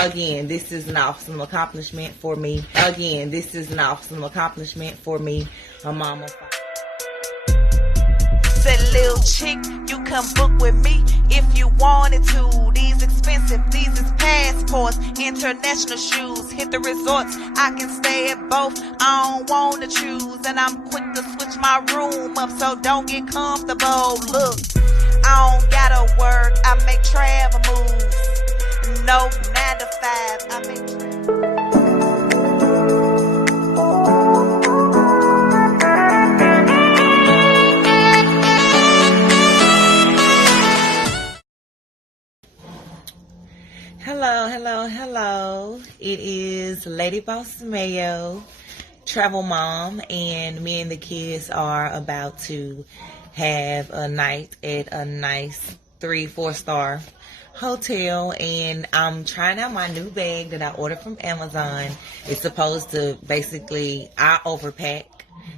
Again, this is an awesome accomplishment for me. Again, this is an awesome accomplishment for me. A mama. Said little chick, you come book with me if you wanted to. These expensive, these is passports, international shoes. Hit the resorts, I can stay at both. I don't wanna choose, and I'm quick to switch my room up, so don't get comfortable. Look, I don't gotta work, I make travel moves. No 9 to 5, I make travel. Hello. It is Lady Boss Mayo, travel mom, and me and the kids are about to have a night at a nice 3-4 star hotel, and I'm trying out my new bag that I ordered from Amazon. It's supposed to basically, I overpack,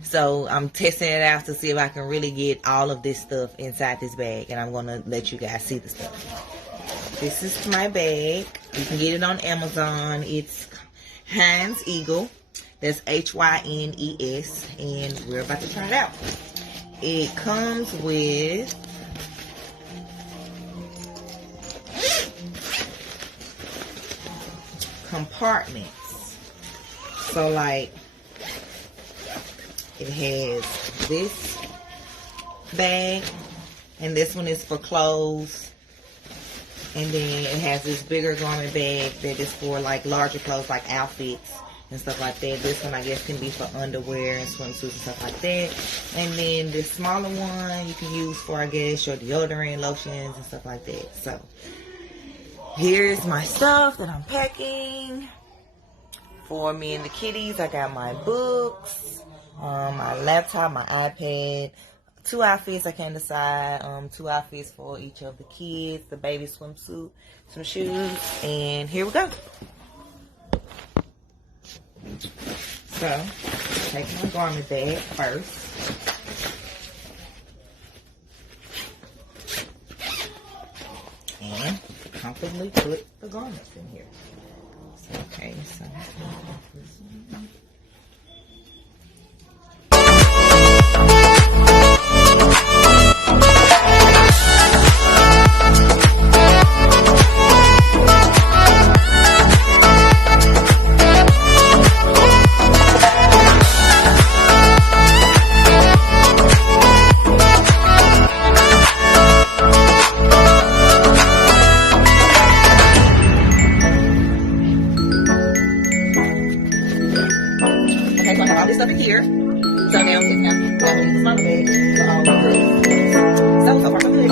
so I'm testing it out to see if I can really get all of this stuff inside this bag, and I'm gonna let you guys see the stuff. This is my bag. You can get it on Amazon. It's hyneseagle. That's Hynes, and we're about to try it out. It comes with compartments. So like, it has this bag, and this one is for clothes. And then it has this bigger garment bag that is for like larger clothes, like outfits and stuff like that. This one I guess can be for underwear and swimsuits and stuff like that. And then this smaller one you can use for, I guess, your deodorant, lotions and stuff like that. So here's my stuff that I'm packing for me and the kitties. I got my books, my laptop, my iPad, 2 outfits I can't decide, 2 outfits for each of the kids, the baby swimsuit, some shoes, and here we go. So, take my garment bag first. And comfortably put the garments in here. So, okay, so stuff in here. So now I'm taking out this my bag. So far so good.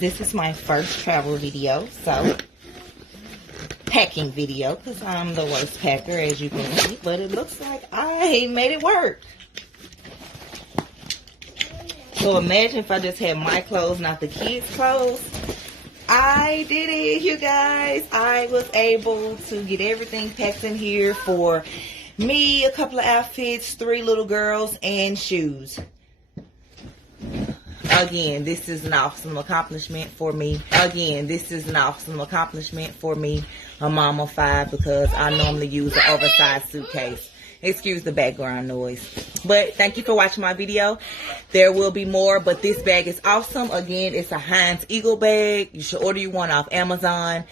This is my first travel video, so packing video because I'm the worst packer, as you can see. But it looks like I made it work. So imagine if I just had my clothes, not the kids' clothes. I did it, you guys. I was able to get everything packed in here for me, a couple of outfits, 3 little girls, and shoes. Again, this is an awesome accomplishment for me. Again, this is an awesome accomplishment for me, a mom of 5, because I normally use an oversized suitcase. Excuse the background noise. But thank you for watching my video. There will be more, but this bag is awesome. Again, it's a hyneseagle bag. You should order you one off Amazon.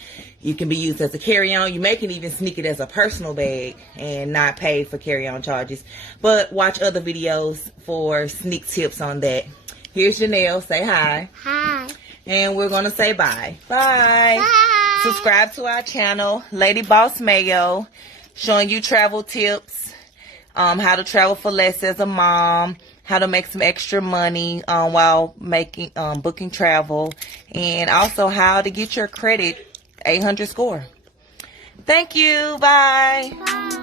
You can be used as a carry-on. You may can even sneak it as a personal bag and not pay for carry-on charges. But watch other videos for sneak tips on that. Here's Janelle. Say hi. Hi. And we're going to say bye. Bye. Bye. Subscribe to our channel, Lady Boss Mayo, showing you travel tips, how to travel for less as a mom, how to make some extra money while making booking travel, and also how to get your credit 800 score. Thank you. Bye. Bye.